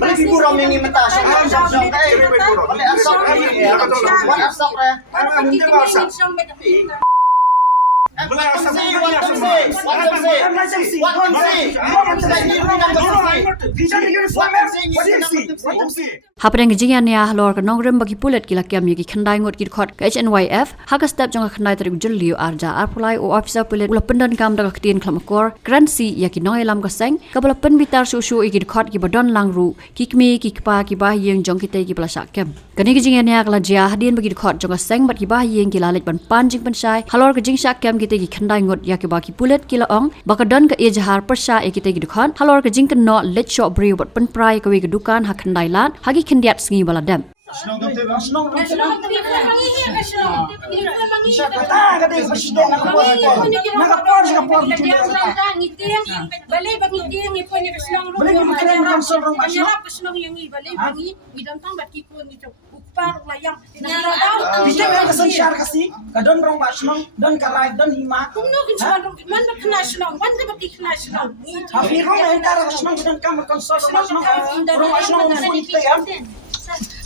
Balik figura mo yung imitasyon. Balik asok kayo. What asok re? Hindi mo asok. Hapdeng jingïania halor ka nongrem bagi pulit kila kiam yagi khandai ngot ki dkhot ka HNYF haka step jong khandai tarik julliu arja arpulai o Ophisar Pulit ula pendan kam daga ktin klamakor kren si yaki nongelam ka seng kabala pen bitar su iki dkhot ki badon langru kikmi kikpa ki bah yeng jong kite ki plasak kem kani jingïania kala jia hadin bagi dkhot jong ka seng bat ki bah yeng ki lalit ban panjing pensai halor ka jing sak kem kite ki khandai ngot yaki baki pulit kila ong bakadon ka ejahar persa ekite ki dkhot halor ka jing kan no let shop briu bat pen prai ka wi ka dukan hak khandai lat hagi khendiat sngi baladam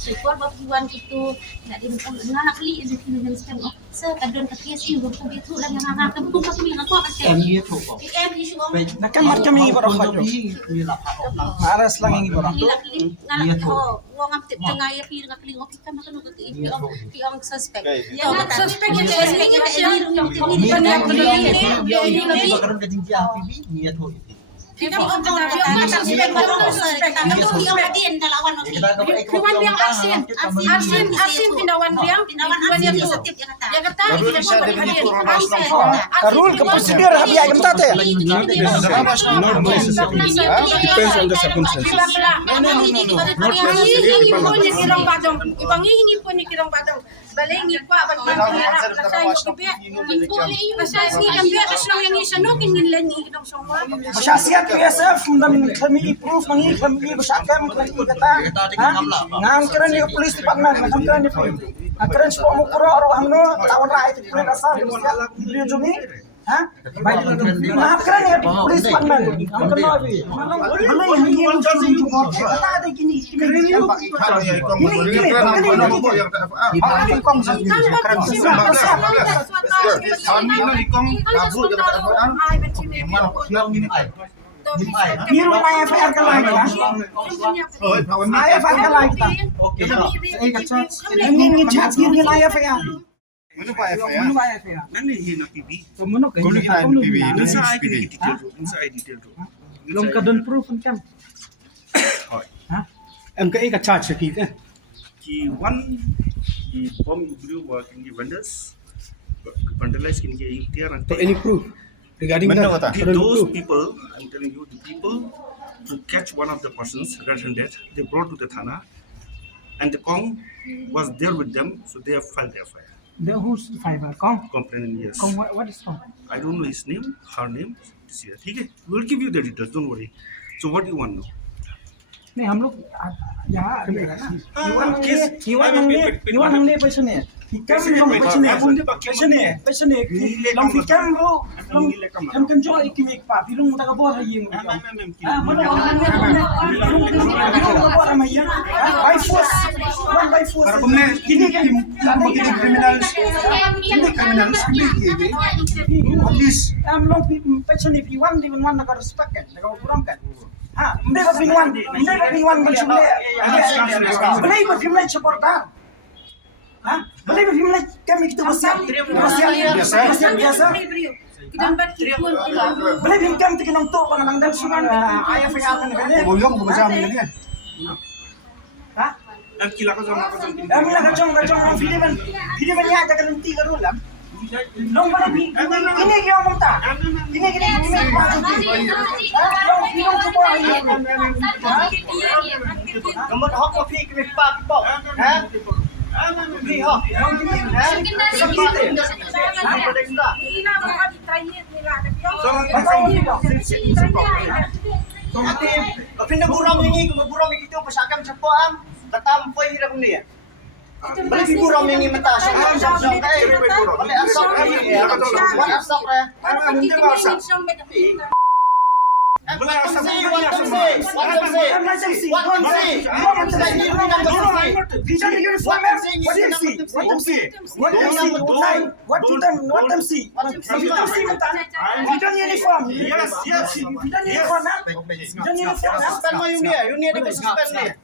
Sekolah bapuan itu nak nak beli itu dengan sekarang sekadon kes itu begitu lah yang anak betul betul yang aku akan share em isu om nak macam ni baru khajo aras lang ini baru nganak oh wong am tip tengah ya pi ngak lingok kita makan untuk pi ong suspek yang suspek yang ini banyak ini bakaron ka jingja pibi niat ho kita orang suspek dia dalawan kuman yang asin pinawan yang positif yang kata kita karul ke prosedur habis ayam tate Depends on the circumstances. Ini pun ni kirang badong. Balay ni pa ban man kira sa yo kibe. Basta ni kambe kasno yang isa no kin len ni dong songwa. masyasiat PSF dalam kami proof mangi kami bersakam kami kata ngam keren ni polis department ngam keren ni keren semua mukura orang hamno lawan rakyat itu keren asal dia jumi ha baik maaf keren ya polis department ngam kena abi mana yang kata ada gini Miru na FR ka lagi ha? Ay FR ka lagi ta. Ini chat miru na FR. Mana pa FIR? Ano ba FR? Nani hina PB? Tumuno kay. Kung hina PB, nasa ID detail ro, nasa ID detail ro. Long ka don proof kan. Hoy. Ha? MKA ka charge ki ka Ki one the bomb blue working the vendors vandalize kin ke Atiar and for any proof regarding that those people, I'm telling you, the people to catch one of the persons red-handed, they brought to the thana, and the Kong was there with them, so they have filed the FIR. The who's fiber com? Complaining, yes. Com what is com? I don't know his name, her name. See that? Okay, we'll give you the details. Don't worry. So what do you want now? नहीं हम लोग यहाँ युवा हमने पैसे नहीं Fikam long पैसे नहीं long fikam bro हम कम जो एक में पा बिलों तक बोल रही है मतलब बिलों बोल रहा है by force one by force kini criminals police हम लोग पैसे नहीं P1 di mana nak respect kan nak kurang kan mereka P1 macam dia boleh berfilm supporter boleh berfilm kami kita besar biasa boleh film kami kita nonton pengenang dan sungan ayah fikam kan dia boyong bersama ni kan Kila ka jom kami nak kacang video ni aja kan nanti karulam long mana ini kira monta ini long cuba Nomor hok ko phi ke pa po. Ha? Phi hok. Pinaburam ini, kumaburam itu pasakam sa poam, tatampoy hirap niya. Balik figura mo yung imitasyon. Balik asok kayo. What asok re? Hindi ba asok? Vision uniform, what do you see? What do you see? What do you see? What do them see? Vision see Vision uniform. Yes. Vision uniform, Vision uniform. Suspend mo yung niya di ko suspend niya.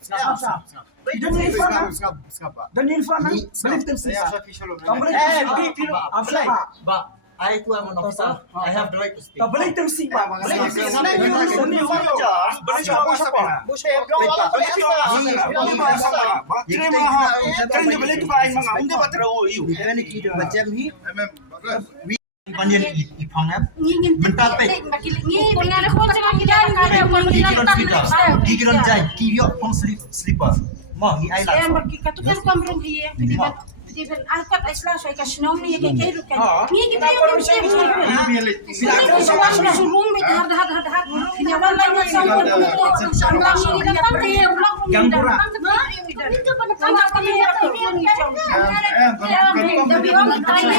Vision uniform. Vision uniform. Believe them see. I too am an officer. I have the right to speak. Believe them see. Banyan ipang am. Mentapek. Gigiran jai, kiyok pong slipper. Mo ngi ai Saya la. pergi katu kan kamrung hiye. Even alkat isla so ikas nom ni ke kairu kan. Ni kita yang surum be har. Ni wala na sa ko ko. Amla ni na tan ni amla ko ni dar. Itu pada kami ni chong. Tapi orang tanya.